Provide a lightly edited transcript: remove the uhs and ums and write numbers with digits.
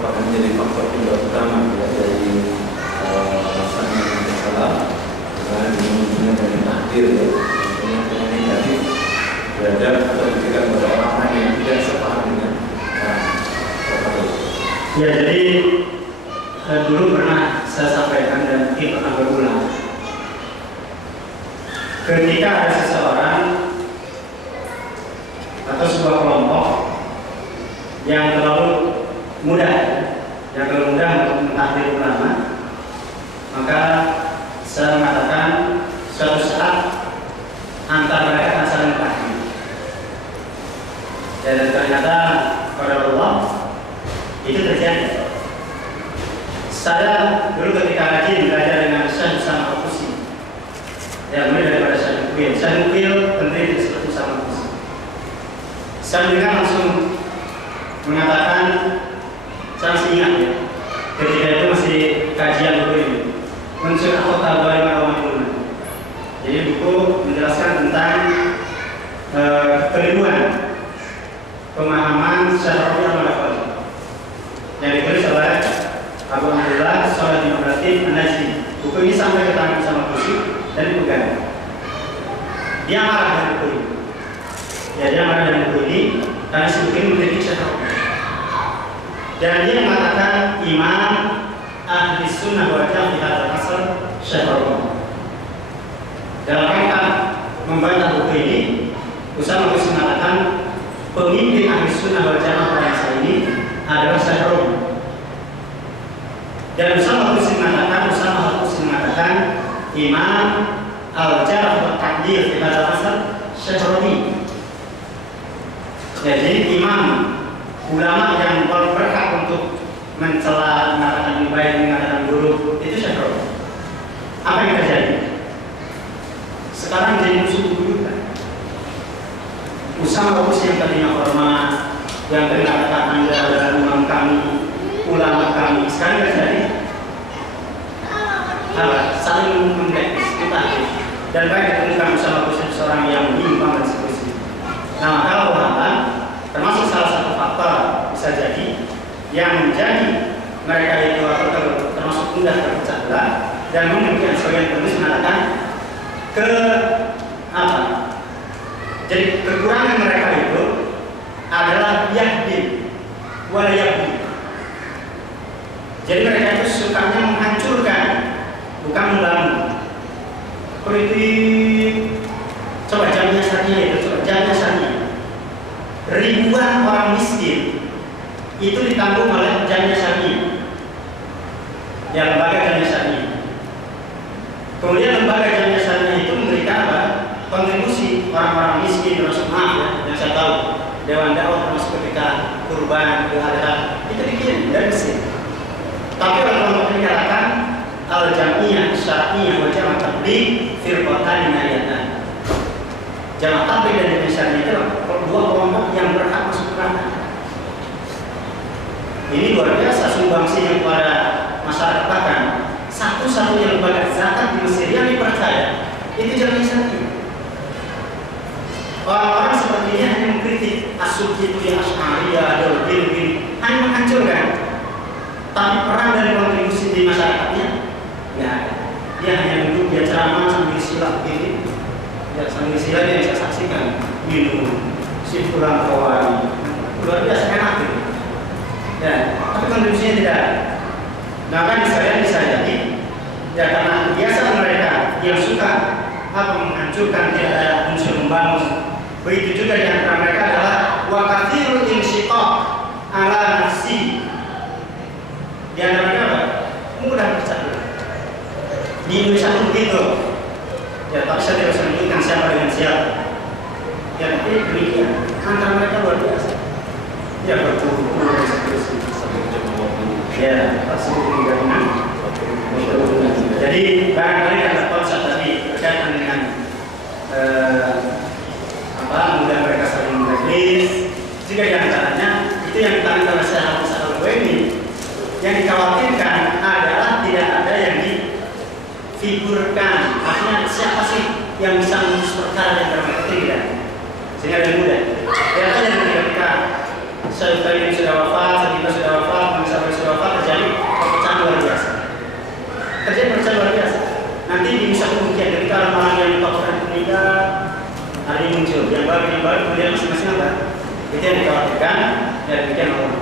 apakah menjadi faktor penyebab utama ya, dari rasanya masalah dengan munculnya dari takdir ya, yang negatif terhadap atau diberikan kepada orang lain yang tidak sepaham dengan ya. Jadi dulu pernah saya sampaikan dan ini pernah berulang. Ketika ada seseorang atau sebuah kelompok yang terlalu mudah untuk mentakdir ulama, maka saya mengatakan suatu saat antara mereka akan saling takdir. Dan ternyata pada Allah itu terjadi. Saya dulu ketika rajin belajar dengan Syekh Usama Al-Qusi, ya mulai daripada Syekh Mukbil penting disebut Usama Al-Qusi. Saya mendengar langsung mengatakan, saya masih ingat ya, ketika itu masih kajian buku ini, Unsur Akhota Bali Marwamaduna. Jadi buku menjelaskan tentang kekeliruan pemahaman Syekh Al-Qusi yang ditulis oleh Abu Abdullah Shalih bin Ibrahim An-Najmi. Buku ini sampai ke tangan Usama Al-Qusi dan dipegang. Dia marah dengan buku ini. Ya, dia marah dengan buku ini karena si buku ini memiliki syarat. Dan dia mengatakan imam ahli sunnah wal jamaah di hadal asr Syekh Al-Qusi. Dalam rangka membantah buku ini, Usama Al-Qusi mengatakan pemimpin ahli sunnah wal jamaah pada masa ini adalah Syekh Al-Qusi. Dan Usama Al-Qusi mengatakan imam al-jarh wa ta'dil di hadal asr Syekh Al-Qusi. Jadi imam ulama yang berhak untuk mencela, mengatakan lebih baik, mengatakan buruk, itu Syekh Al-Qusi. Apa yang terjadi? Sekarang jadi musuh bebuyutan. Usama Al-Qusi yang tadinya hormat, yang tadinya katakan Anda adalah imam kami, ulama kami, sekarang terjadi saling mengkritik dan baik ditemukan Usama Al-Qusi seorang yang menyimpang dan seterusnya. Nah, kalau ulama termasuk salah satu faktor bisa jadi yang menjadi mereka itu termasuk mudah terpecah belah dan mungkin sebagian penulis mengatakan jadi kekurangan mereka itu adalah yahdin wala yahdi. Jadi mereka itu sukanya menghancurkan, bukan membangun. Kritik, coba jamnya syariah itu, coba jamnya syariah. Ribuan orang miskin itu ditanggung oleh jamnya syariah, ya lembaga jamnya syariah. Kemudian lembaga jamnya syariah itu memberikan apa? Kontribusi orang-orang miskin, termasuk maaf ya, yang saya tahu Dewan Dakwah termasuk ketika kurban, adha itu dikirim dari Mesir. Tapi orang-orang menyatakan al-jamiyah syariah wa jamaah tabligh firqatan ayatan. Jamaah tabligh dan jamaah syariah itu dua kelompok yang berhak masuk neraka. Ini luar biasa sumbangsinya kepada masyarakat. Bahkan satu-satunya lembaga zakat di Mesir yang dipercaya itu jamaah syariah. Orang-orang seperti ini hanya mengkritik asumsi itu yang Asy'ariyah, Dalbil, hanya menghancurkan. Tapi peran dan kontribusi di masyarakatnya ya ada. Dia hanya duduk, dia ceramah sambil silat begini. Ya sambil silat dia bisa saksikan minum si pulang kawani. Luar biasa enak gitu. Ya, tapi kontribusinya tidak ada. Nah kan sekalian bisa jadi ya karena kebiasaan mereka yang suka menghancurkan, tidak ada unsur membangun. Begitu juga di antara mereka adalah wa katsirul insyiqaq ala nafsi. Di antara mereka apa? Mudah bercanda. Di Indonesia pun begitu. Ya, tapi saya tidak bisa menyebutkan siapa dengan siapa. Ya, tapi demikian. Antara mereka luar biasa. Ya, berkumpul dan seterusnya. Ya, pasti tidak benar. Jadi barangkali ada konsep tadi berkaitan dengan mudah mereka saling majlis. Jika di antaranya itu yang ditangani oleh Syekh Al-Qusi, yang dikhawatirkan adalah tidak ada yang difigurkan. Artinya siapa sih yang bisa mengurus perkara yang mereka tidak? Sehingga lebih mudah. Lihat aja ketika Syekh Al-Qusi sudah wafat, kita sudah wafat, ada yang muncul, yang baru kemudian masing-masing apa? Itu yang dikhawatirkan dan demikian Allah.